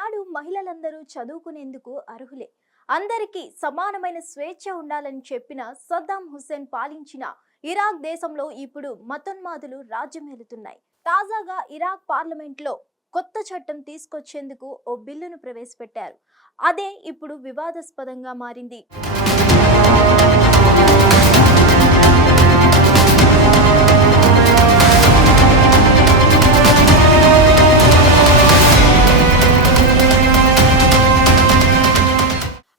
ఈనాడు మహిళలందరూ చదువుకునేందుకు అర్హులే. అందరికీ సమానమైన స్వేచ్ఛ ఉండాలని చెప్పిన సద్దాం హుస్సేన్ పాలించిన ఇరాక్ దేశంలో ఇప్పుడు మతోన్మాదులు రాజ్యమేలుతున్నాయి. తాజాగా ఇరాక్ పార్లమెంట్లో కొత్త చట్టం తీసుకొచ్చేందుకు ఓ బిల్లును ప్రవేశపెట్టారు. అదే ఇప్పుడు వివాదాస్పదంగా మారింది.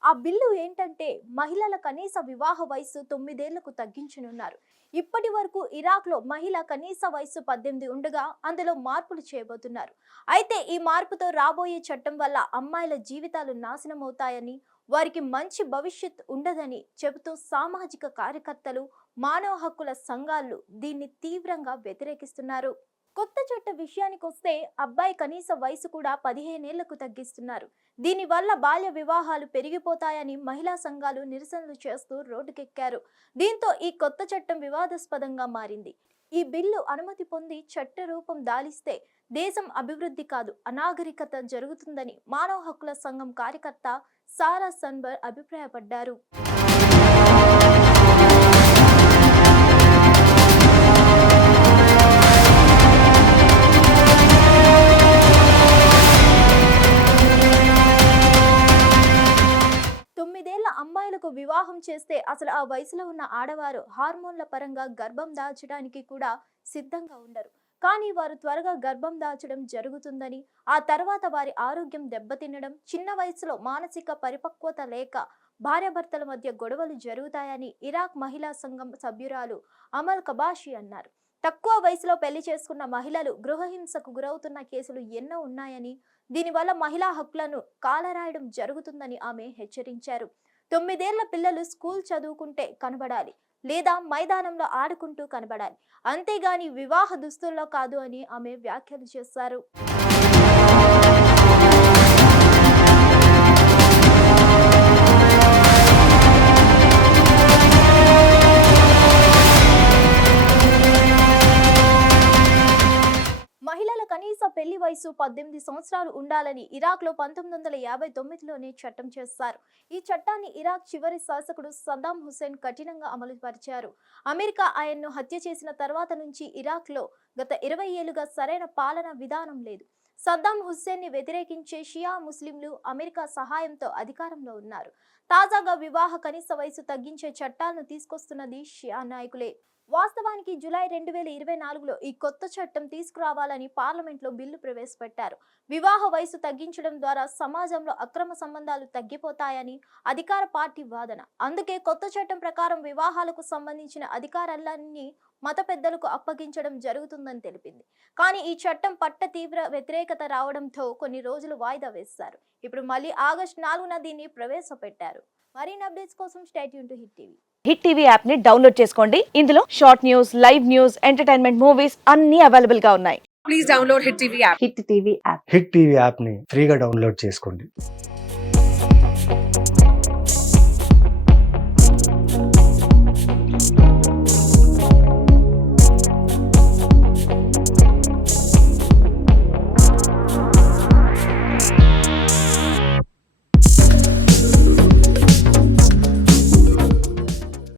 ఆ బిల్లు ఏంటంటే మహిళల కనీస వివాహ వయసు 9 ఏళ్లకు తగ్గించనున్నారు. ఇప్పటి వరకు ఇరాక్లో మహిళ కనీస వయసు 18 ఉండగా అందులో మార్పులు చేయబోతున్నారు. అయితే ఈ మార్పుతో రాబోయే చట్టం వల్ల అమ్మాయిల జీవితాలు నాశనమవుతాయని, వారికి మంచి భవిష్యత్ ఉండదని చెబుతూ సామాజిక కార్యకర్తలు, మానవ హక్కుల సంఘాలు దీన్ని తీవ్రంగా వ్యతిరేకిస్తున్నారు. కొత్త చట్ట విషయానికొస్తే అబ్బాయి కనీస వయసు కూడా 15 ఏళ్లకు తగ్గిస్తున్నారు. దీనివల్ల బాల్య వివాహాలు పెరిగిపోతాయని మహిళా సంఘాలు నిరసనలు చేస్తూ రోడ్డుకెక్కారు. దీంతో ఈ కొత్త చట్టం వివాదాస్పదంగా మారింది. ఈ బిల్లు అనుమతి పొంది చట్ట రూపం దాలిస్తే దేశం అభివృద్ధి కాదు, అనాగరికత జరుగుతుందని మానవ హక్కుల సంఘం కార్యకర్త సారా సన్బర్ అభిప్రాయపడ్డారు. అమ్మాయిలకు వివాహం చేస్తే అసలు ఆ వయసులో ఉన్న ఆడవారు హార్మోన్ల పరంగా గర్భం దాల్చడానికి కూడా సిద్ధంగా ఉండరు. కానీ వారు త్వరగా గర్భం దాల్చడం జరుగుతుందని, ఆ తర్వాత వారి ఆరోగ్యం దెబ్బతినడం, చిన్న వయసులో మానసిక పరిపక్వత లేక భార్యాభర్తల మధ్య గొడవలు జరుగుతాయని ఇరాక్ మహిళా సంఘం సభ్యురాలు అమల్ కబాషి అన్నారు. తక్కువ వయసులో పెళ్లి చేసుకున్న మహిళలు గృహహింసకు గురవుతున్న కేసులు ఎన్నో ఉన్నాయని, దీనివల్ల మహిళా హక్కులను కాలరాయడం జరుగుతుందని ఆమె హెచ్చరించారు. 9 ఏళ్ల పిల్లలు స్కూల్ చదువుకుంటే కనబడాలి, లేదా మైదానంలో ఆడుకుంటూ కనబడాలి, అంతేగాని వివాహ దుస్తుల్లో కాదు అని ఆమె వ్యాఖ్యలు చేశారు. మహిళల కనీస పెళ్లి వయసు 18 సంవత్సరాలు ఉండాలని ఇరాక్లో 1959లోనే చట్టం చేశారు. ఈ చట్టాన్ని ఇరాక్ చివరి శాసకుడు సద్దాం హుస్సేన్ కఠినంగా అమలుపరిచారు. అమెరికా ఆయన్ను హత్య చేసిన తర్వాత నుంచి ఇరాక్లో గత 20 ఏళ్లుగా సరైన పాలనా విధానం లేదు. సద్దాం హుస్సేన్ ని వ్యతిరేకించే షియా ముస్లింలు అమెరికా సహాయంతో అధికారంలో ఉన్నారు. తాజాగా వివాహ కనీస వయసు తగ్గించే చట్టాలను తీసుకొస్తున్నది షియా నాయకులే. వాస్తవానికి జూలై 2024లో ఈ కొత్త చట్టం తీసుకురావాలని పార్లమెంట్లో బిల్లు ప్రవేశపెట్టారు. వివాహ వయసు తగ్గించడం ద్వారా సమాజంలో అక్రమ సంబంధాలు తగ్గిపోతాయని అధికార పార్టీ వాదన. అందుకే కొత్త చట్టం ప్రకారం వివాహాలకు సంబంధించిన అధికారాలన్నీ మత పెద్దలకు అప్పగించడం జరుగుతుందని తెలిపింది. కానీ ఈ చట్టం పట్ల తీవ్ర వ్యతిరేకత రావడంతో కొన్ని రోజులు వాయిదా వేశారు. ఇప్పుడు మళ్ళీ ఆగస్టు 4న దీన్ని ప్రవేశపెట్టారు. మరిన్ని అప్డేట్స్ కోసం stay tune to hit TV. Hit TV app ని డౌన్లోడ్ చేసుకోండి. ఇందులో short news, live news, entertainment movies అన్ని అవైలబుల్ గా ఉన్నాయి. Please download Hit TV app. Hit TV app hit TV యాప్ని ఫ్రీగా డౌన్లోడ్ చేసుకోండి.